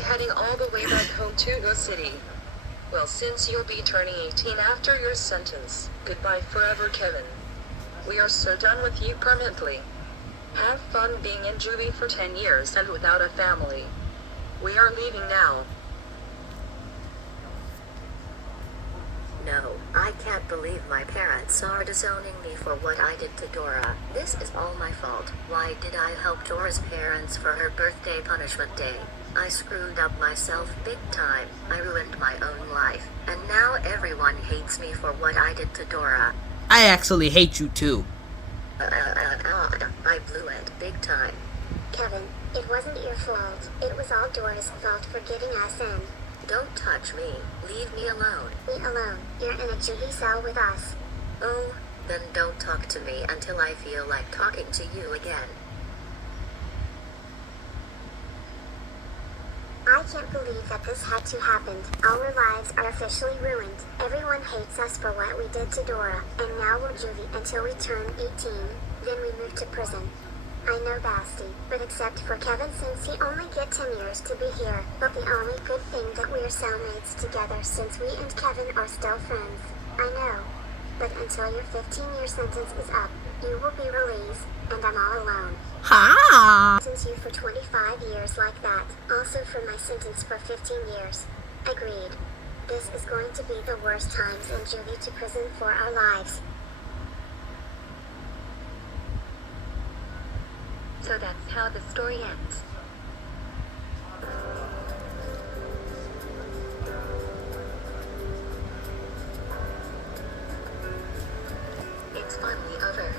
Heading all the way back home to the city. Well, since you'll be turning 18 after your sentence, goodbye forever, Kevin. We are so done with you permanently. Have fun being in juvie for 10 years and without a family. We are leaving now. No, I can't believe my parents are disowning me for what I did to Dora. This is all my fault. Why did I help Dora's parents for her birthday punishment day? I screwed up myself big time. I ruined my own life. And now everyone hates me for what I did to Dora. I actually hate you too. I blew it big time. Kevin, it wasn't your fault. It was all Dora's fault for getting us in. Don't touch me. Leave me alone. Me alone. You're in a juvie cell with us. Oh, then don't talk to me until I feel like talking to you again. I can't believe that this had to happen. Our lives are officially ruined. Everyone hates us for what we did to Dora, and now we're juvie until we turn 18. Then we move to prison. I know, Basti, but except for Kevin, since he only get 10 years to be here. But the only good thing that we're cellmates together, since we and Kevin are still friends. I know. But until your 15-year sentence is up, you will be released, and I'm all alone. Ha! Sentence you for 25 years like that. Also for my sentence for 15 years. Agreed. This is going to be the worst times in juvie to prison for our lives. So that's how the story ends. It's finally over.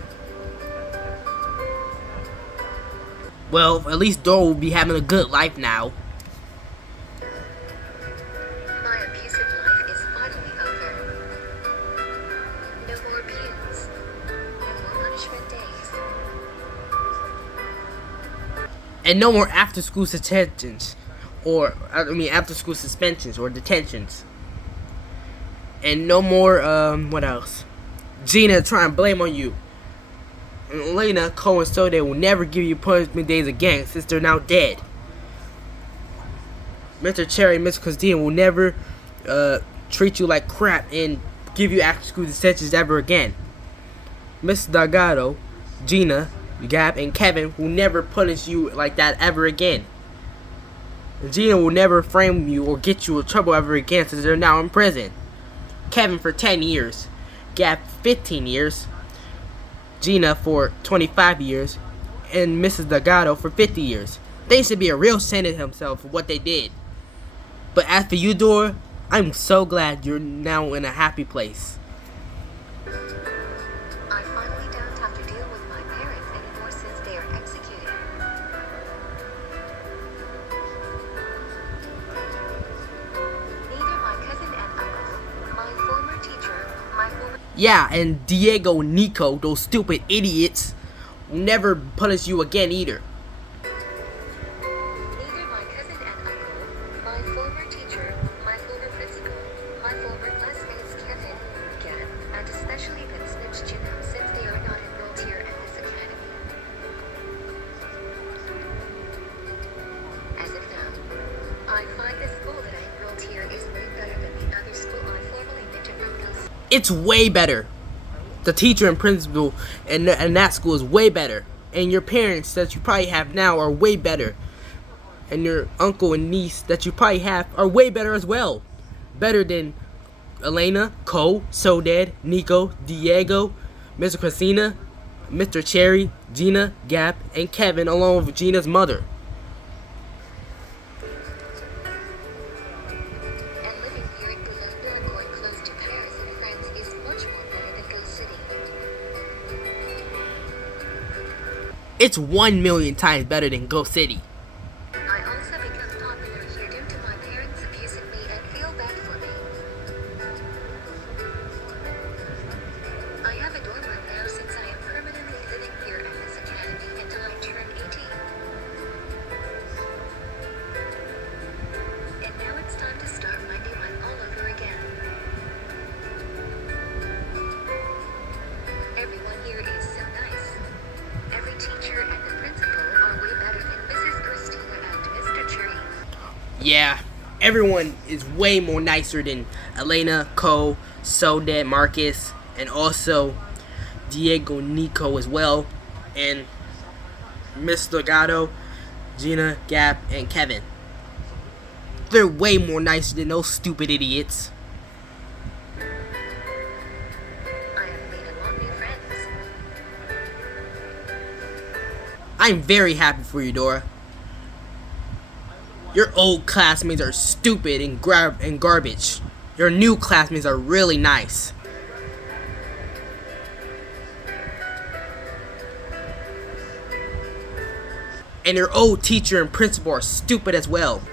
Well, at least Dora will be having a good life now. My abusive life is finally over. No more abuse. No more punishment days. And no more after-school suspensions, after-school suspensions or detentions. And no more, what else? Gina trying to blame on you. And Elena, Cole, and so they will never give you punishment days again since they're now dead. Mr. Cherry and Mr. Christina will never treat you like crap and give you after-school detentions ever again. Mr. Delgado, Gina, Gab, and Kevin will never punish you like that ever again. Gina will never frame you or get you in trouble ever again since they're now in prison. Kevin for 10 years, Gab 15 years, Gina for 25 years, and Mrs. Delgado for 50 years. They should be a real saint of himself for what they did. But as for you, Dora, I'm so glad you're now in a happy place. I finally don't have to deal with my parents anymore since they are executed. Neither my cousin and uncle, my former teacher, my former... Yeah, and Diego and Nico, those stupid idiots, will never punish you again either. Neither my cousin and uncle, my former teacher, my former principal, my former classmates Kevin, Gab, and especially Vince Juno, since they are not enrolled here at this academy. As of now, I find the school that I enrolled here is way better than the other school I formerly went to from Gulf. It's way better. The teacher and principal and that school is way better. And your parents that you probably have now are way better. And your uncle and niece that you probably have are way better as well. Better than Elena, Cole, Sodad, Nico, Diego, Mr. Christina, Mr. Cherry, Gina, Gap, and Kevin, along with Gina's mother. And living here in Boulogne or close to Paris and France is much more better than Go City. It's 1,000,000 times better than Go City. I also become popular here due to my parents abusing me and feel bad for me. I have a dorm room now since I am permanently living here at this academy until I turn 18. And now it's time to start my new life all over again. Everyone here is so nice. Every teacher and the principal are way better than Mrs. Yeah, everyone is way more nicer than Elena, Cole, Soledad, Marcus, and also Diego, Nico as well, and Miss Delgado, Gina, Gab, and Kevin. They're way more nicer than those stupid idiots. I have made a lot of new friends. I'm very happy for you, Dora. Your old classmates are stupid and garbage. Your new classmates are really nice. And your old teacher and principal are stupid as well.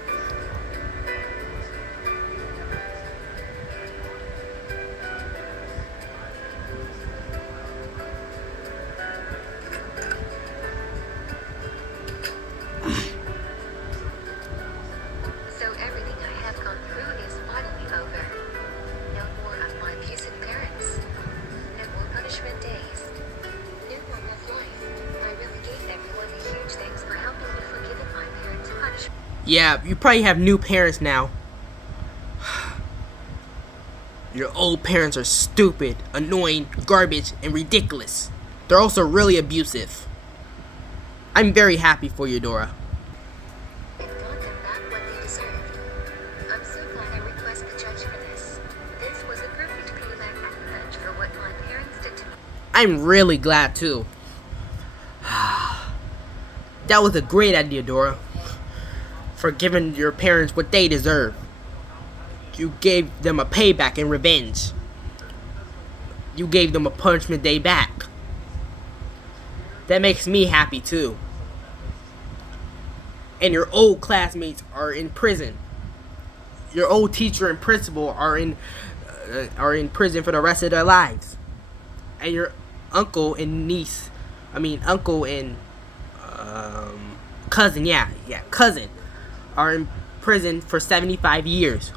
So everything I have gone through is finally over. No more of my abusive parents. No more punishment days. No more rough life. I really gave everyone a huge thanks for helping me forgive my parents' punishment. Yeah, you probably have new parents now. Your old parents are stupid, annoying, garbage, and ridiculous. They're also really abusive. I'm very happy for you, Dora. It got them back what they deserved. I'm so glad I request the judge for this. This was a perfect payback and revenge for what my parents did to me. I'm really glad too. That was a great idea, Dora. For giving your parents what they deserve. You gave them a payback and revenge. You gave them a punishment day back. That makes me happy too. And your old classmates are in prison. Your old teacher and principal are in prison for the rest of their lives. And your uncle and cousin are in prison for 75 years.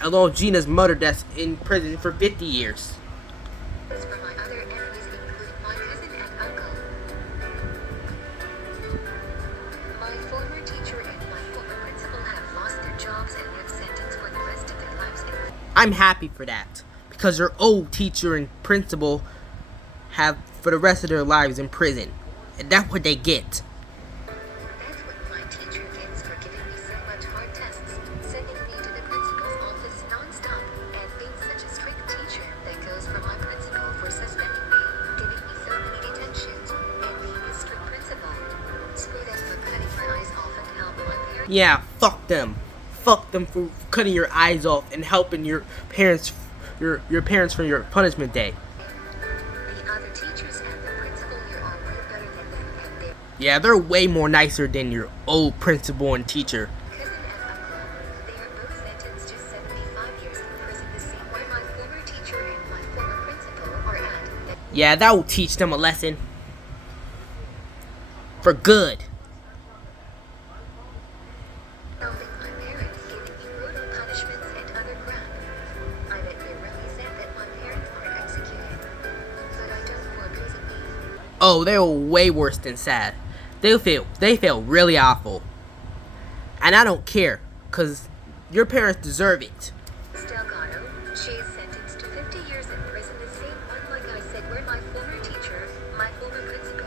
Along Gina's mother that's in prison for 50 years. As for my other enemies include my cousin and uncle. My former teacher and my former principal have lost their jobs and have sentenced for the rest of their lives in prison. I'm happy for that. Because your old teacher and principal have for the rest of their lives in prison. And that's what they get. That's what my teacher gets for giving me so much hard tests, sending me to the principal's office non-stop, and being such a strict teacher that goes for my principal for suspending me, giving me so many detentions, and being a strict principal. Screw them for cutting my eyes off and help my parents. Yeah, fuck them. Fuck them for cutting your eyes off and helping your parents for your punishment day. The other teachers and the principal here are way better than them, and their Yeah, they're way more nicer than your old principal and teacher. cousin and uncle. They are both sentenced to 75 years in prison, the same where my former teacher and my former principal are at. Yeah, that will teach them a lesson. For good. Helping my parents, giving me brutal punishments and other crap. I bet they're really sad that my parents are executed. But I don't for abusing me. Oh, they were way worse than sad. They feel really awful. And I don't care, cause your parents deserve it. Delgado, she is sentenced to 50 years in prison, the same one like I said where my former teacher, my former principal,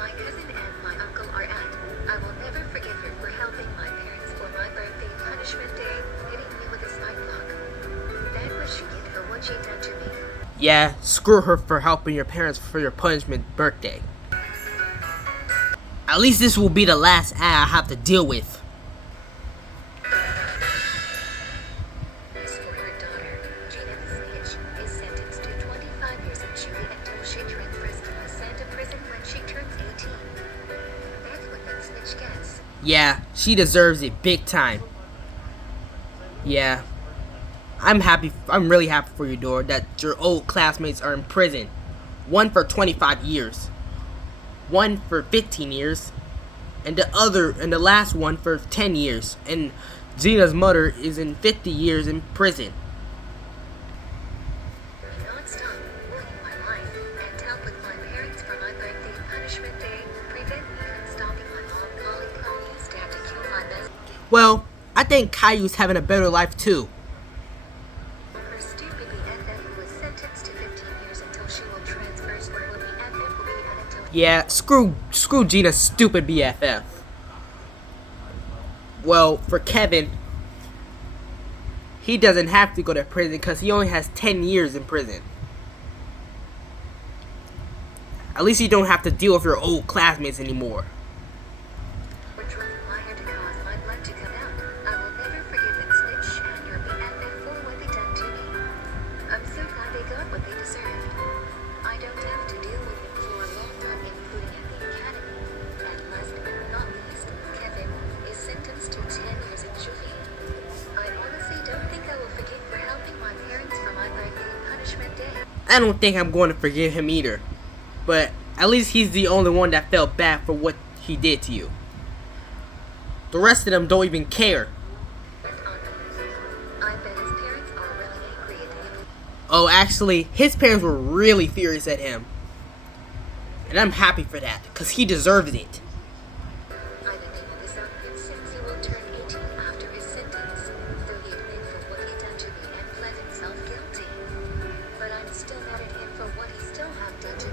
my cousin and my uncle are at. I will never forgive her for helping my parents for my birthday punishment day, hitting me with a spike block. That was she get for what she done to me. Yeah, screw her for helping your parents for your punishment birthday. At least this will be the last ad I have to deal with. As for her daughter, Gina the Snitch, is sentenced to 25 years of jury until she transfers to the Santa prison when she turns 18. That's what that snitch gets. Yeah, she deserves it big time. Yeah. I'm really happy for you, Dora, that your old classmates are in prison. One for 25 years. One for 15 years. And the last one for 10 years. And Gina's mother is in 50 years in prison. Non-stop, ruining my life, and help with my parents for my birthday punishment day, prevent me from stopping my mom calling police to have to kill my best. Well, I think Caillou's having a better life too. Her stupid BFF was sentenced to 15 years until she will transfer, so her BFF will be out until Yeah, screw Gina's stupid BFF. Well, for Kevin, he doesn't have to go to prison because he only has 10 years in prison. At least you don't have to deal with your old classmates anymore. we're trying liar to cause my blood to come out. I will never forgive that snitch and your BFF for what they done to me. I'm so glad they got what they deserved. I don't have to deal with it for a long time, including at the academy. And last but not least, Kevin is sentenced to 10 years in juvie. I honestly don't think I will forgive for helping my parents for my birthday punishment day. I don't think I'm going to forgive him either. But at least he's the only one that felt bad for what he did to you. The rest of them don't even care. I bet his parents are really angry at him. Oh, actually, his parents were really furious at him. And I'm happy for that, because he deserves it. I've been able this outfit since he will turn 18 after his sentence, though he admitted for what he done to me and pled himself guilty. But I'm still mad at him for what he still have done to me.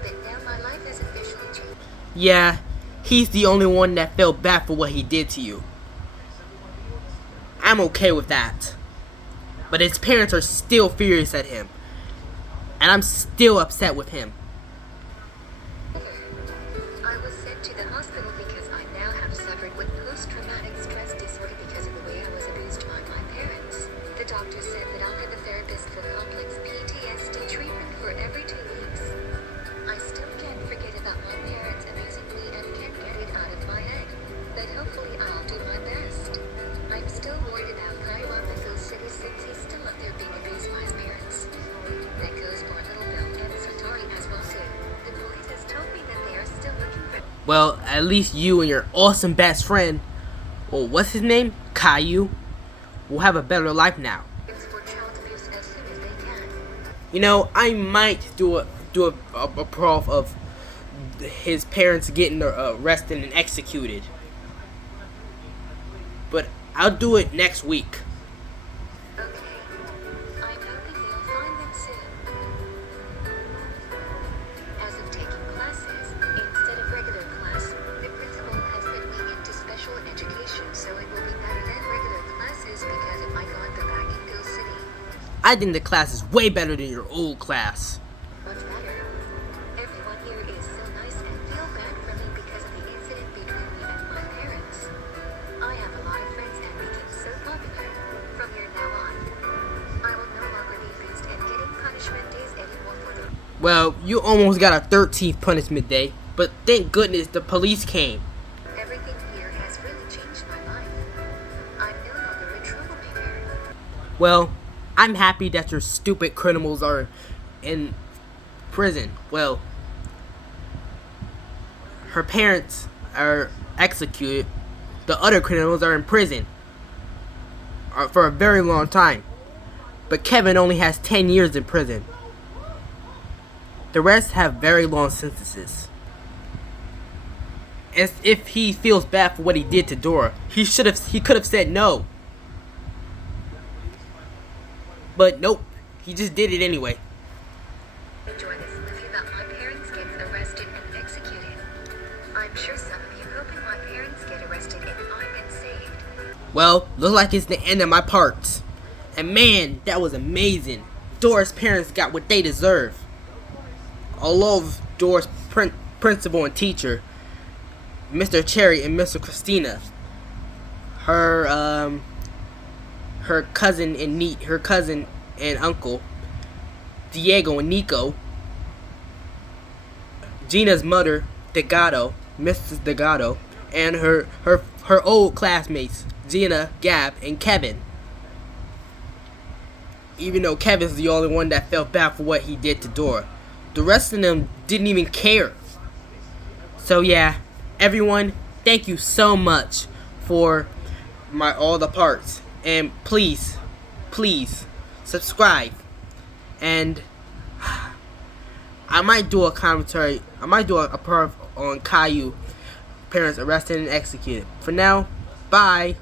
But now my life has officially changed. Yeah, he's the only one that felt bad for what he did to you. I'm okay with that. But his parents are still furious at him. And I'm still upset with him. I was sent to the hospital because I now have suffered with post-traumatic stress disorder because of the way I was abused by my parents. The doctor said that I'll have a therapist for complex PTSD treatment for every 2 weeks. I still can't forget about my parents abusing me and can't get it out of my head. But hopefully I'll do my best. I'm still worried about Kaiwa Echo City since he's still up there being abused by his parents. That goes for Little Bill and Satori as well too. The police has told me that they are still looking for. Well, at least you and your awesome best friend, or what's his name? Caillou, will have a better life now. For child abuse as soon as they can. You know, I might do a prof of his parents getting arrested and executed. But I'll do it next week. Okay. I'm hoping they'll find them soon. As of taking classes, instead of regular class, the principal has put me into special education, so it will be better than regular classes because of my going back in Go City. I think the class is way better than your old class. What's better? Everyone here is so nice and feel bad for me because of the incident between me and my parents. I have a lot of friends and became so popular. From here now on, I will no longer be abused and getting punishment days anymore for them. Well, you almost got a 13th punishment day, but thank goodness the police came. Everything here has really changed my life. I'm no longer a troublemaker. Well, I'm happy that your stupid criminals are in prison. Well, her parents are executed. The other criminals are in prison for a very long time. But Kevin only has 10 years in prison. The rest have very long sentences. As if he feels bad for what he did to Dora, he could have said no. But nope, he just did it anyway. Enjoy this movie about my parents getting arrested and executed. I'm sure some of you hoping my parents get arrested and I've been saved. Well, looks like it's the end of my parts. And man, that was amazing. Dora's parents got what they deserve. All of Dora's principal and teacher, Mr. Cherry and Mr. Christina. Her cousin and uncle, Diego and Nico. Gina's mother, Delgado, Mrs. Delgado, and her old classmates, Gina, Gab, and Kevin. Even though Kevin's the only one that felt bad for what he did to Dora. The rest of them didn't even care. So yeah, everyone, thank you so much for all the parts. And please subscribe. And I might do a commentary. I might do a part on Caillou, parents arrested and executed. For now, bye.